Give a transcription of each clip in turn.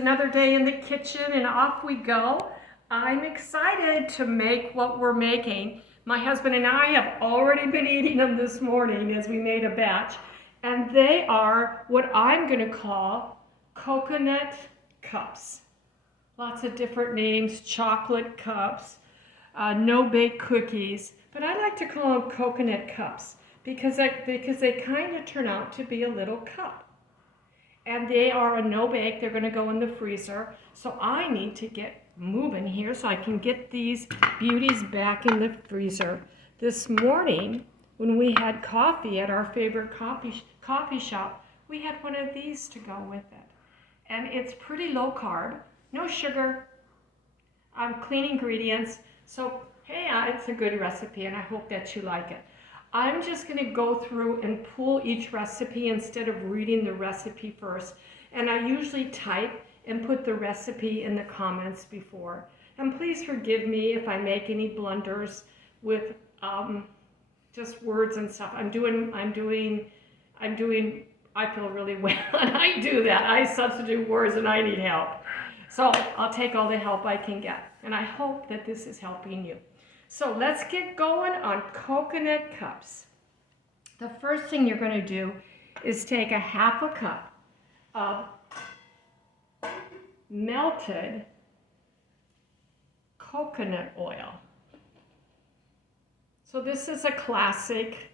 another day in the kitchen and off we go. I'm excited to make what we're making. My husband and I have already been eating them this morning as we made a batch. And they are what I'm going to call coconut cups. Lots of different names, chocolate cups, no-bake cookies. But I like to call them coconut cups because they kind of turn out to be a little cup. And they are a no-bake. They're going to go in the freezer. So I need to get moving here so I can get these beauties back in the freezer. This morning, when we had coffee at our favorite coffee shop, we had one of these to go with it. And it's pretty low carb, no sugar, clean ingredients. So, hey, it's a good recipe and I hope that you like it. I'm just going to go through and pull each recipe instead of reading the recipe first. And I usually type and put the recipe in the comments before. And please forgive me if I make any blunders with just words and stuff. I feel really well and I do that. I substitute words and I need help. So I'll take all the help I can get. And I hope that this is helping you. So let's get going on coconut cups. The first thing you're going to do is take a half a cup of melted coconut oil. So this is a classic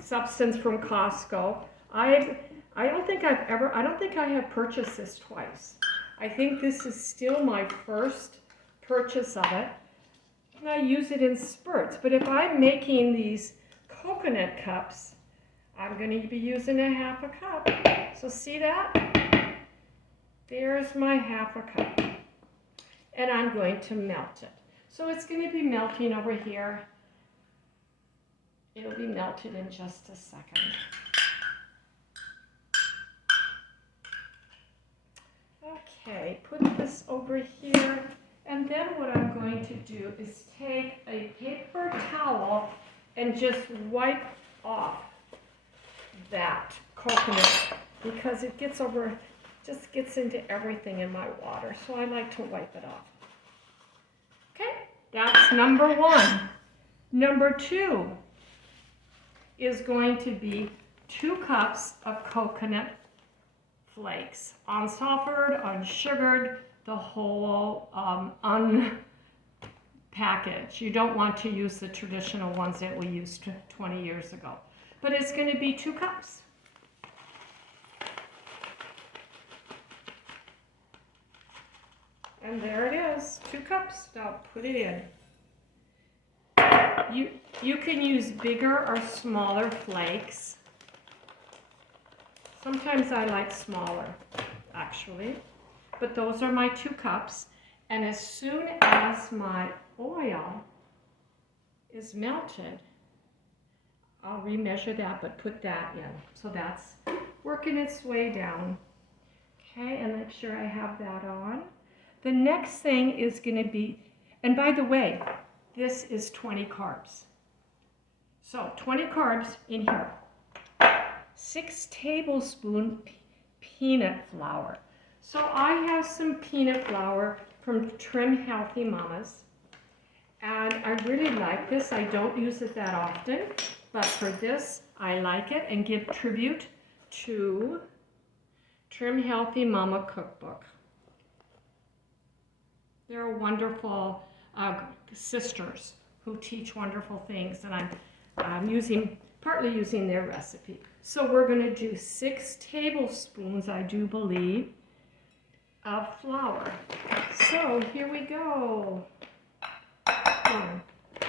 substance from Costco. I don't think I have purchased this twice. I think this is still my first purchase of it. And I use it in spurts, but if I'm making these coconut cups, I'm going to be using a half a cup. So see that? There's my half a cup. And I'm going to melt it. So it's going to be melting over here. It'll be melted in just a second. Okay, put this over here. And then what I'm going to do is take a paper towel and just wipe off that coconut because it just gets into everything in my water. So I like to wipe it off. Okay, that's number one. Number two is going to be 2 cups of coconut flakes, unsulfured, unsugared, the whole unpackaged. You don't want to use the traditional ones that we used 20 years ago. But it's going to be 2 cups. And there it is, 2 cups. Now put it in. You can use bigger or smaller flakes. Sometimes I like smaller, actually. But those are my 2 cups. And as soon as my oil is melted, I'll remeasure that, but put that in. So that's working its way down. Okay, and make sure I have that on. The next thing is going to be, and by the way, this is 20 carbs. So 20 carbs in here. 6 tablespoons peanut flour. So I have some peanut flour from Trim Healthy Mamas. And I really like this. I don't use it that often. But for this, I like it and give tribute to Trim Healthy Mama Cookbook. They're wonderful sisters who teach wonderful things. And I'm partly using their recipe. So we're going to do 6 tablespoons, I do believe, of flour. So here we go. 1, 2,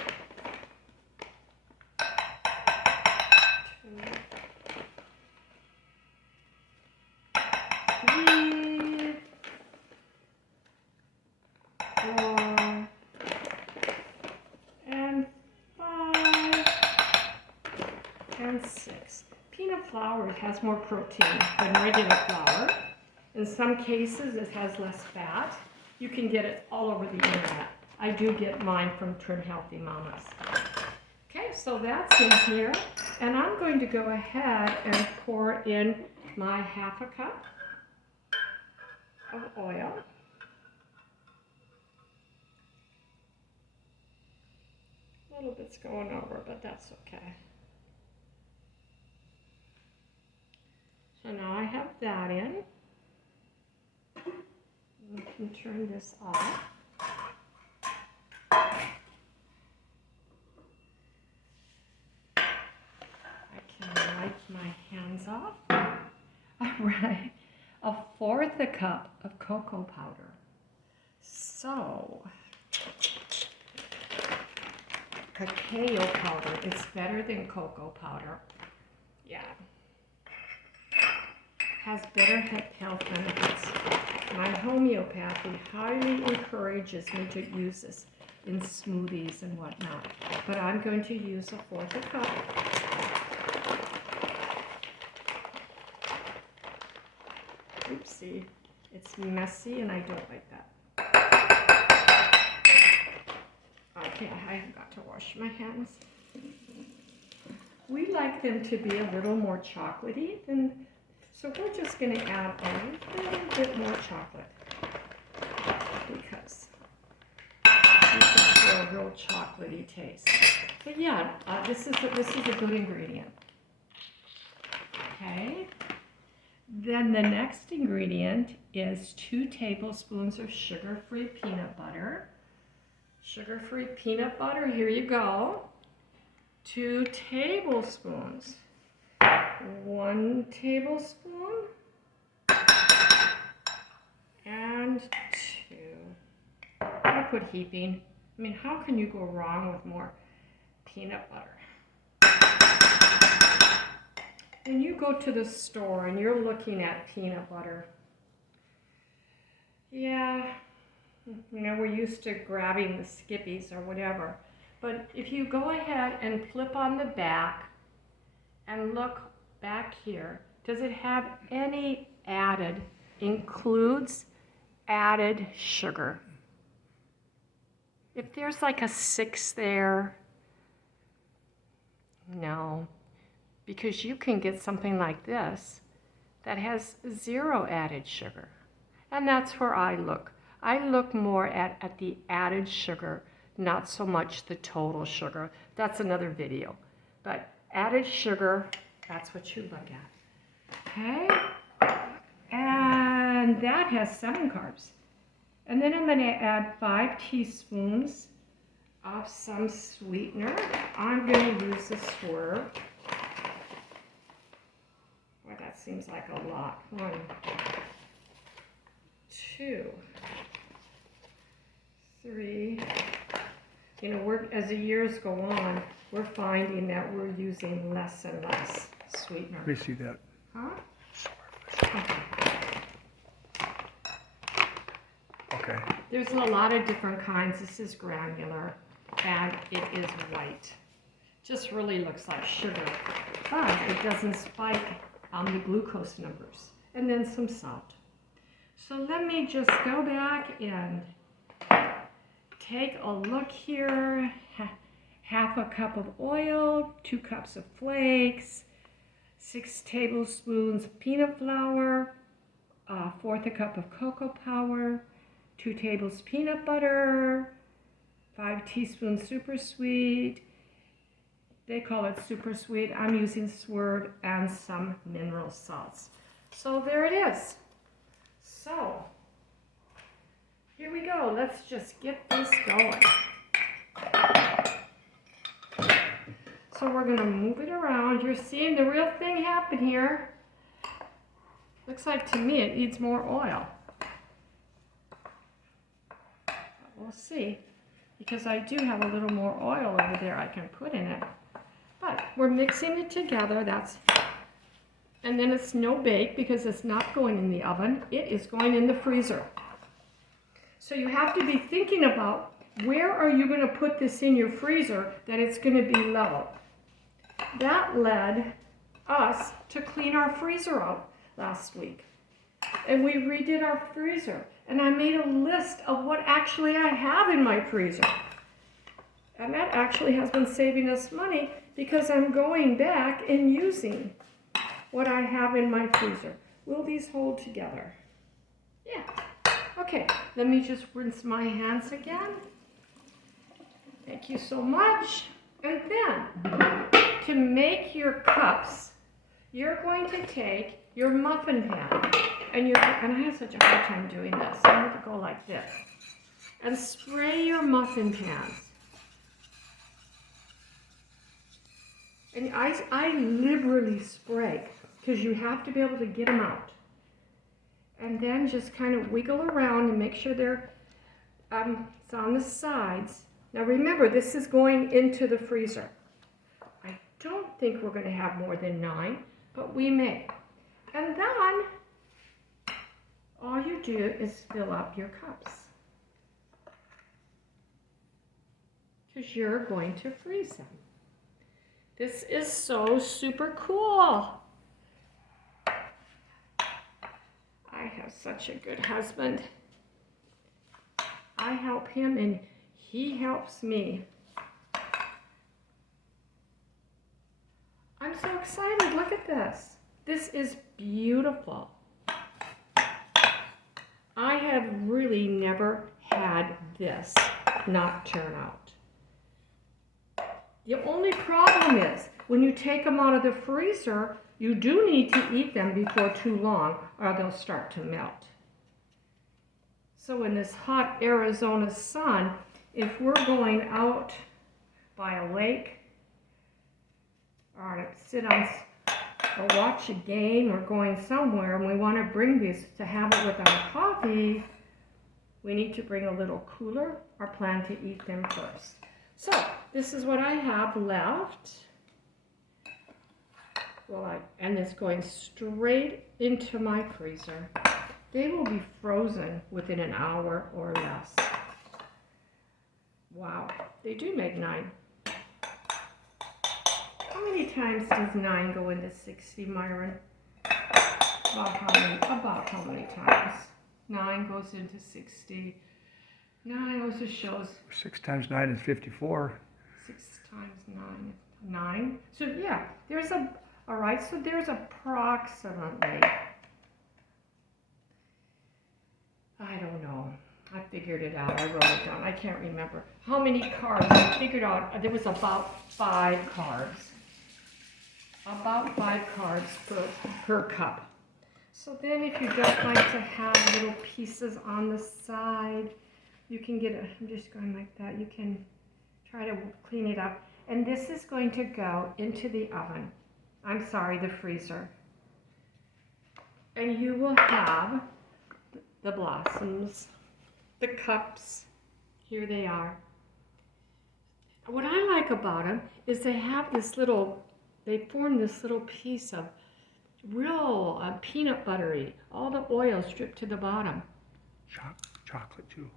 3, 4, and 5, and 6. Peanut flour has more protein than regular flour. In some cases, it has less fat. You can get it all over the internet. I do get mine from Trim Healthy Mamas. Okay, so that's in here. And I'm going to go ahead and pour in my half a cup. of oil. A little bit's going over, but that's okay. So now I have that in. We can turn this off. I can wipe my hands off. All right, 1/4 cup of cocoa powder. So, cacao powder, it's better than cocoa powder. Yeah. Has better health benefits. My homeopathy highly encourages me to use this in smoothies and whatnot. But I'm going to use 1/4 cup. Oopsie, it's messy and I don't like that. Okay, I have got to wash my hands. We like them to be a little more chocolatey than, so we're just going to add a little bit more chocolate because this is for a real chocolatey taste. But yeah, this is a good ingredient. Okay. Then the next ingredient is 2 tablespoons of sugar-free peanut butter. Sugar-free peanut butter, here you go. 2 tablespoons. 1 tablespoon. And 2. I put heaping. I mean, how can you go wrong with more peanut butter? When you go to the store and you're looking at peanut butter, yeah, you know, we're used to grabbing the Skippies or whatever. But if you go ahead and flip on the back and look back here, does it have any added, includes added sugar? If there's like a 6 there, no. Because you can get something like this that has 0 added sugar. And that's where I look. I look more at the added sugar, not so much the total sugar. That's another video. But added sugar, that's what you look at. Okay? And that has 7 carbs. And then I'm going to add 5 teaspoons of some sweetener. I'm going to use a swerve. Boy, that seems like a lot. 1, 2, 3. You know, as the years go on, we're finding that we're using less and less sweetener. Let me see that. Huh? Okay. Okay. There's a lot of different kinds. This is granular, and it is white. Just really looks like sugar, but it doesn't spike the glucose numbers. And then some salt. So let me just go back and take a look here. 1/2 cup of oil, 2 cups of flakes, 6 tablespoons of peanut flour, 1/4 cup of cocoa powder, 2 tablespoons peanut butter, 5 teaspoons super sweet. They call it super sweet. I'm using Swerve and some mineral salts. So there it is. So here we go. Let's just get this going. So we're going to move it around. You're seeing the real thing happen here. Looks like to me it needs more oil. But we'll see. Because I do have a little more oil over there I can put in it. But we're mixing it together. And then it's no bake because it's not going in the oven. It is going in the freezer. So you have to be thinking about where are you going to put this in your freezer that it's going to be level. That led us to clean our freezer out last week. And we redid our freezer. And I made a list of what actually I have in my freezer. And that actually has been saving us money because I'm going back and using what I have in my freezer. Will these hold together? Yeah. Okay, let me just rinse my hands again. Thank you so much. And then, to make your cups, you're going to take your muffin pan, and I have such a hard time doing this. I have to go like this. And spray your muffin pans. And I liberally spray, because you have to be able to get them out. And then just kind of wiggle around and make sure they're it's on the sides. Now remember, this is going into the freezer. I don't think we're going to have more than 9, but we may. And then, all you do is fill up your cups. Because you're going to freeze them. This is so super cool. I have such a good husband. I help him and he helps me. I'm so excited. Look at this. This is beautiful. I have really never had this not turn out. The only problem is when you take them out of the freezer, you do need to eat them before too long or they'll start to melt. So in this hot Arizona sun, if we're going out by a lake or to sit on or watch a game or going somewhere and we want to bring these to have it with our coffee, we need to bring a little cooler or plan to eat them first. So this is what I have left. Well, and it's going straight into my freezer. They will be frozen within an hour or less. Wow, they do make 9. How many times does 9 go into 60, Myron? About how many times? 9 goes into 60. 9 also shows 6 times 9 is 54. 6 times 9 is 9. So yeah, all right, so there's approximately, I don't know. I figured it out. I wrote it down. I can't remember. How many carbs? I figured out there was about 5 carbs. About 5 carbs per cup. So then if you just like to have little pieces on the side, you can I'm just going like that. You can try to clean it up. And this is going to go into the oven. I'm sorry, the freezer. And you will have the blossoms, the cups. Here they are. What I like about them is they form this little piece of real peanut buttery. All the oil stripped to the bottom. Chocolate too.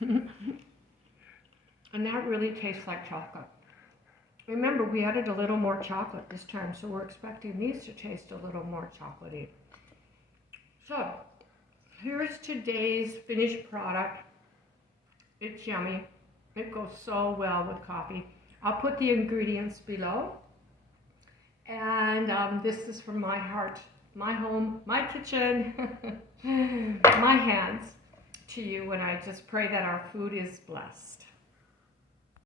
And that really tastes like chocolate. Remember, we added a little more chocolate this time, so we're expecting these to taste a little more chocolatey. So, here's today's finished product. It's yummy. It goes so well with coffee. I'll put the ingredients below. And this is from my heart, my home, my kitchen, my hands to you, and I just pray that our food is blessed.